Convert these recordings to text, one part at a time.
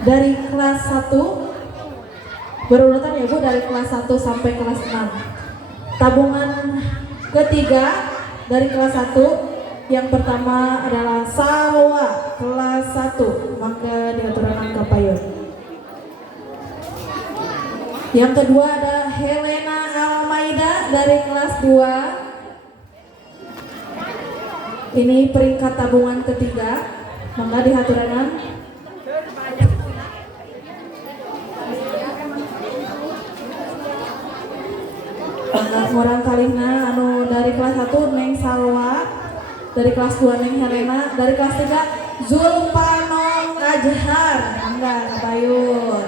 dari kelas 1 berurutan ya Bu, dari kelas 1 sampai kelas 6. Tabungan ketiga dari kelas 1, yang pertama adalah Salwa kelas 1, maka diaturkan ke payung. Yang kedua ada Helena Almaida dari kelas 2. Ini peringkat tabungan ketiga, maka dihaturanan. Orang kalihna anu dari kelas 1 Neng Salwa, dari kelas 2 Neng Helena, dari kelas 3 Zulpanong Ajhar, enggak kabayun.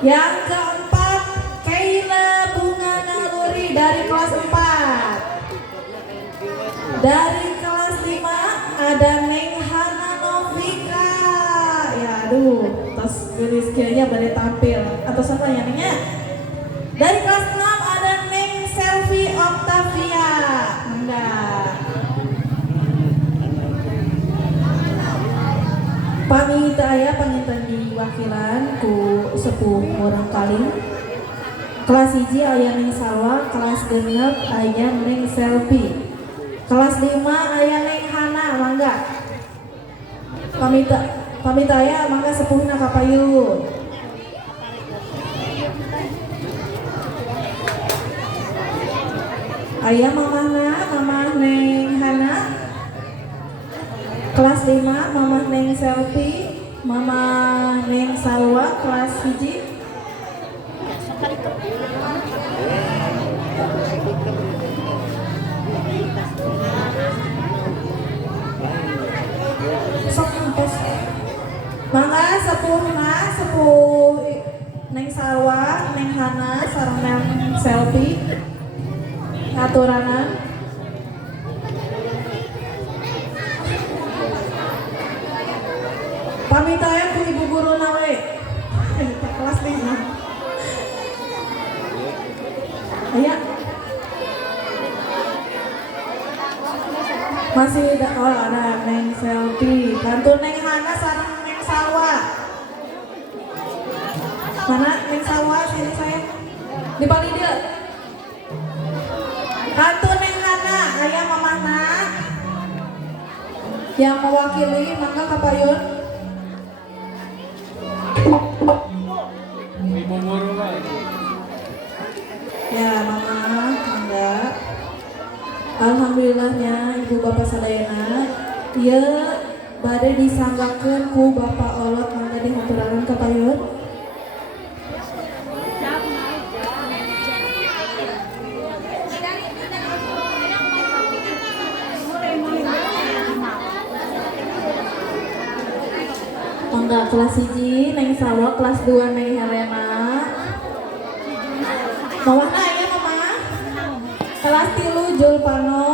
Yang keempat Kaina Bunga Naluri dari kelas 4. Dari kelas 5 ada Neng Hana Novika. Ya aduh, terus skill-nya boleh tampil. Atau siapa ya Nengnya? Dari kelas 6 ada Neng Selvi Octavia. Enggak. Pamita aya panginten diwakilan ku sepuh urang kaling. Kelas 1 aya Neng Salwa, kelas 6 aya Neng Selvi. Kelas 5 aya Neng Hana, mangga. Pamita aya mangga sepuhna kapayun. Aya mamah Neng Hana. Kelas 5 mamah Neng Selvi, mamah Neng Salwa kelas 1. Mangga sepuh Neng Salwa, Neng Hana, sareng Neng Selvi ngaturanan. Pamit aya ku ibu guru nawe. Kelas 5. Aya. Masih ada Neng Selvi, bantu Neng Hana sareng Neng Salwa. Mana Neng Salwa, sini saya. Di paling dia. Bantu Neng Hana, aya mamahna. Yang mewakili mangga kapayun. Ibu guru lah. Ya mama, enggak. Alhamdulillahnya ibu bapak sadayana, ieu bade disanggakeun ku bapak olot mangga dihaturaken kapayun. Mangga kelas 1 Neng Salwa, kelas 2 Neng Helena. Mawahna aya mama. Kelas 3 Julpano.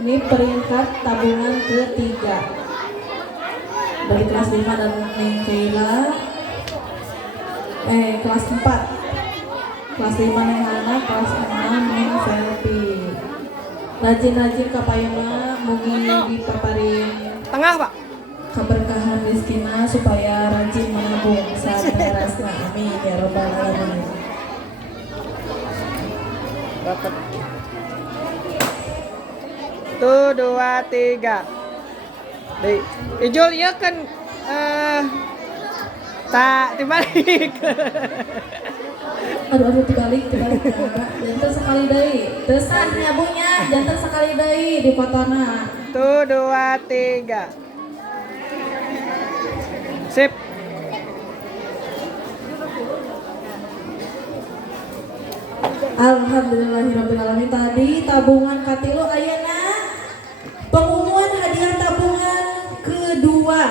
Ini peringkat tabungan ketiga. Dari kelas 5 dan Neng Keila. Kelas 4. Kelas 5 Neng Hana, kelas 6 Neng Selvi. Rajin-rajin kapayuna mugi dipaparin Tengah, Pak. keberkahan rizkina supaya rajin menabung saat berasna. Amin ya robbal alamin. Dapat. 1, 2, 3. Dek, Ijul ieu kan tak dibalik. Aduh dibalik. Jantan sekali deui. Teusan nyabunya jantan sekali deui di fotona. 1, 2, 3. Sip. Alhamdulillahirrabbilalamin. Tadi tabungan katilu ayeuna pengumuman hadiah tabungan kedua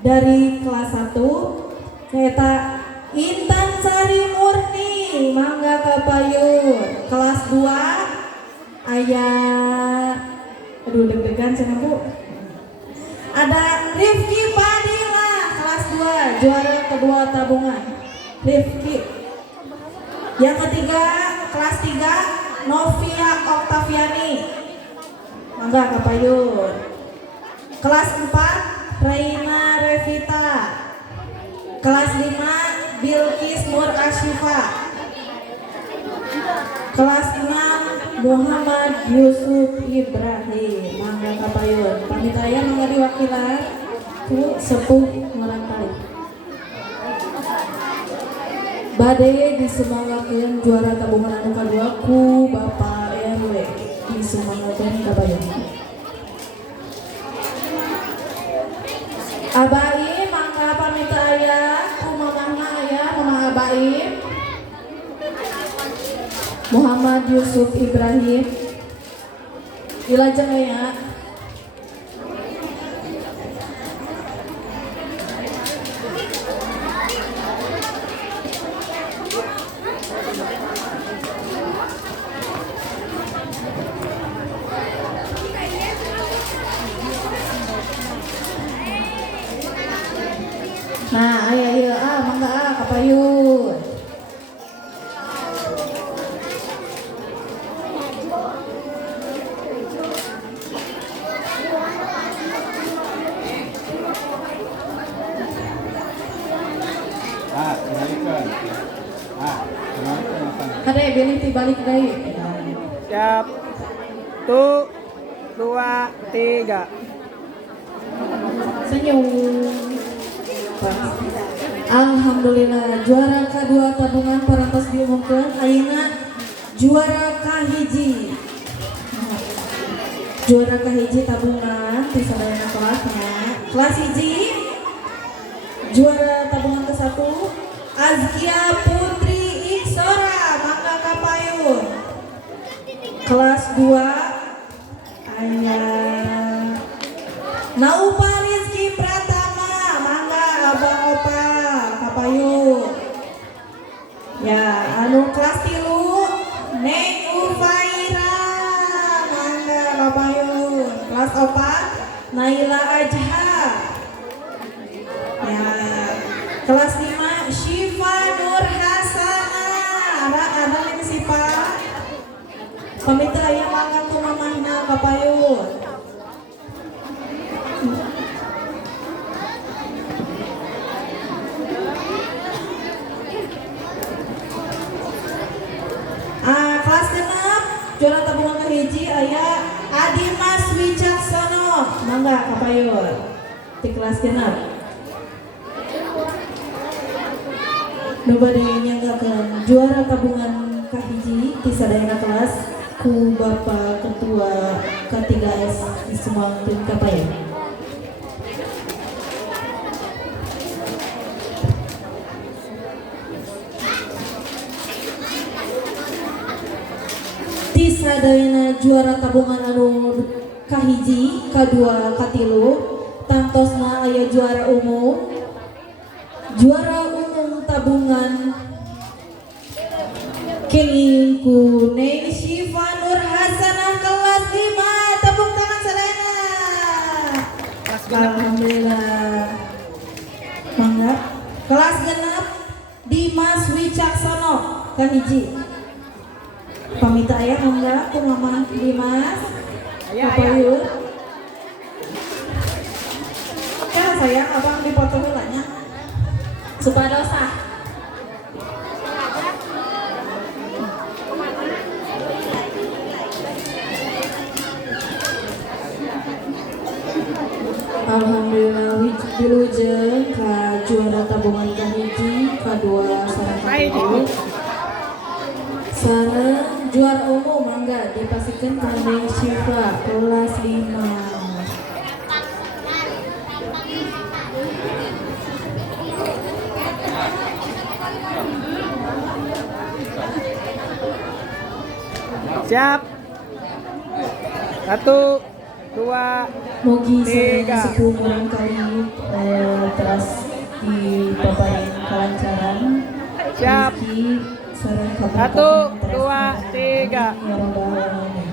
dari kelas 1 eta Intan Sari Murni, mangga kapayun. Kelas 2 aya aduh deg-degan cenah Bu. Ada Rifki Fadila kelas 2 juara kedua tabungan. Rifki. Yang ketiga kelas 3 Novia Octaviani. Mangga kapayun. Kelas 4 Reina Revita. Kelas 5 Bilkis Nur Asyifa. Kelas 6 Muhammad Yusuf Ibrahim. Mangga kapayun. Pamit aya mangga diwakilan ku sepuh Ngurang Bade disemangatkeun juara tabungan anu kadua ku Bapak RW. Disemangatkeun kapayun. Abai mangga pamit aya ku mamahna aya Mama Abai Muhammad Yusuf Ibrahim. Dilajeng aya. Nah, aya mangga kapayun. Kembalikan. Kembalikan apa? Kade bilih tibalik deui. Siap. 1, 2, 3. Senyum. Alhamdulillah juara kedua tabungan parantos diumumkan ayeuna juara kahiji. Juara kahiji tabungan di sadayana kelasnya. Kelas hiji juara tabungan ke-1 Azkia Putri Iksora. Mangga kapayun. Kelas 2 aya Naupa Rizky Pratama. Mangga Abang Opa kapayun. Ya, anu kelas 3 Neng Ufaira. Mangga kapayun. Kelas 4 Naila Ajha. Ya, kelas 5 Syifa Nur Hasana. Ada yang Sipa. Pamit aya mangga ku mamahna kapayun. Kelas 6 juara tabungan kahiji aya Adimas Wicaksono. Mangga kapayun. Di kelas 6 nu bade nyanggakeun juara tabungan kahiji di sadayana kelas ku Bapak Ketua K3S disemangatkeun kapayun. Di sadayana juara tabungan anu kahiji, kadua, katilu tantosna aya juara umum. Juara umum tabungan kini ku Neng Syifa Nur Hasanah kelas 5. Tepuk tangan sadayana. Alhamdulillah. Mangga. Kelas 6 Dimas Wicaksono kahiji. Pamit aya mangga ku Mama Dimas. Kapayun. Ya sayang abang dipoto heula nya. Supadosa. Alhamdulillah wilujeng ka juara tabungan kahiji, kadua sareng katilu. Sareng juara umum mangga dipasikeun ka Neng Syifa kelas 5. Siap. 1, 2, Mugi Tiga. sadaya sepuh barangkali terus dipaparin kelancaran. Siap. Rezeki sareng 1, kaberkahan 2, 3. ya rabbal alamin.